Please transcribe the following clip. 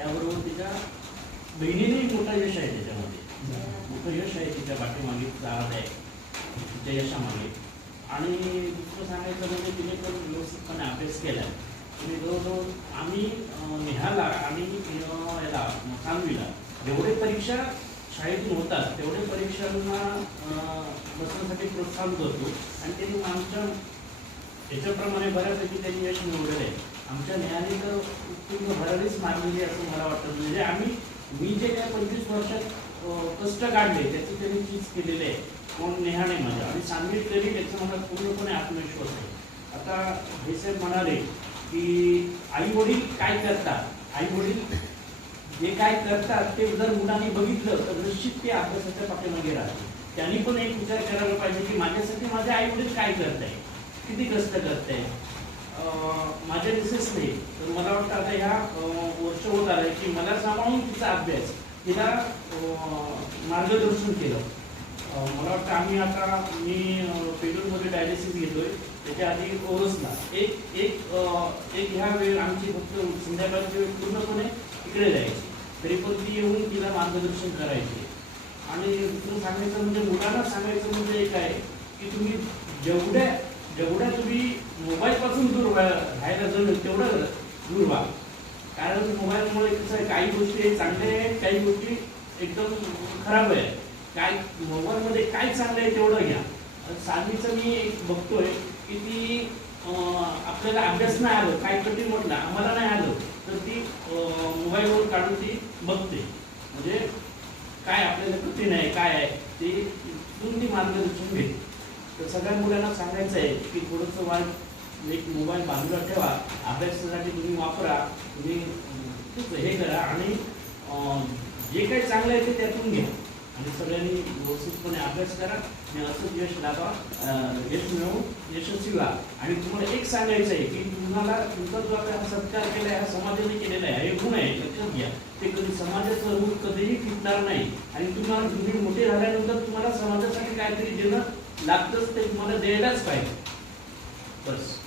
त्याबरोबर तिच्या बहिणीने मोठं यश आहे त्याच्यामध्ये, मोठं यश आहे तिच्या पाठीमागे, जात आहे तिच्या यशामागे. आणि दुसरं सांगायचं म्हणजे तिने पण व्यवस्थितपणे अभ्यास केला. तुम्ही जवळजवळ आम्ही निघाला आणि याला सांगवीला जेवढे परीक्षा शाळेतून होतात तेवढे परीक्षांना बसण्यासाठी प्रोत्साहन करतो. आणि त्यांनी आमच्या याच्याप्रमाणे बऱ्यापैकी त्यांनी यश मिळवलेलं आहे. आमच्या न्यायाने तर उत्तुंग भरारीच मारलेली असं मला वाटतं. म्हणजे मी जे काय 25 वर्षात कष्ट काढले त्याचं त्यांनी चीज केलेलं आहे, कोण नेहाने माझ्या. आणि सांगलीत तरी त्याचं मला पूर्णपणे आत्मविश्वास आहे. आता हे साहेब म्हणाले की आई वडील काय करतात, आई वडील जे काय करतात ते जर मुलांनी बघितलं तर निश्चित ते अभ्यासाच्या पाठीमागे राहते. त्यांनी पण एक विचार करायला पाहिजे की माझ्यासाठी माझे आई वडील काय करत आहे, किती कष्ट करत आहे. माझ्या मिसेसने तर मला वाटतं आता ह्या वर्ष होत आलं की मला सांभाळून तिचा अभ्यास, तिला मार्गदर्शन केलं. मला वाटतं मी पेडूरमध्ये डायलिसिस घेतोय, त्याच्या आधी ओरसला एक ह्या वेळ आमची फक्त संध्याकाळची वेळ पूर्णपणे इकडे जायची, तरी पण ती येऊन तिला मार्गदर्शन करायची. आणि दुसरं सांगायचं म्हणजे मुलांना सांगायचं म्हणजे एक आहे की तुम्ही जेवढ्या तुम्ही मोबाईलपासून दूर राहायला जमेल तेवढं दूर व्हा. कारण मोबाईलमुळे कसं आहे, काही गोष्टी चांगल्या आहेत, काही गोष्टी एकदम खराब आहे. काय मोबाईलमध्ये काय चांगलं आहे तेवढं घ्या. साधीचं मी एक बघतोय की ती आपल्याला अभ्यास नाही आलं, काय कठीण म्हटलं आम्हाला नाही आलं तर ती मोबाईलवर काढून ती बघते. म्हणजे काय आपल्याला कठीण आहे काय आहे ते ती मार्गदर्शन घेते. तर सगळ्या मुलांना सांगायचं आहे की थोडंसं एक मोबाईल बाजूला ठेवा, अभ्यासासाठी तुम्ही वापरा, तुम्ही हे करा आणि जे काही चांगलं आहे ते त्यातून घ्या आणि सगळ्यांनी व्यवस्थितपणे अभ्यास करा आणि असंच यश मिळवून यशस्वी व्हा. आणि तुम्हाला एक सांगायचं आहे की तुम्हाला तुमचा जो आपला सत्कार केला आहे हा समाजाने केलेला आहे, हे गुण आहे लक्षात घ्या. ते कधी समाजाचं रूप कधीही फिटणार नाही. आणि तुम्ही मोठे झाल्यानंतर तुम्हाला समाजासाठी काहीतरी देणं लागतंच, ते तुम्हाला द्यायलाच पाहिजे. बस.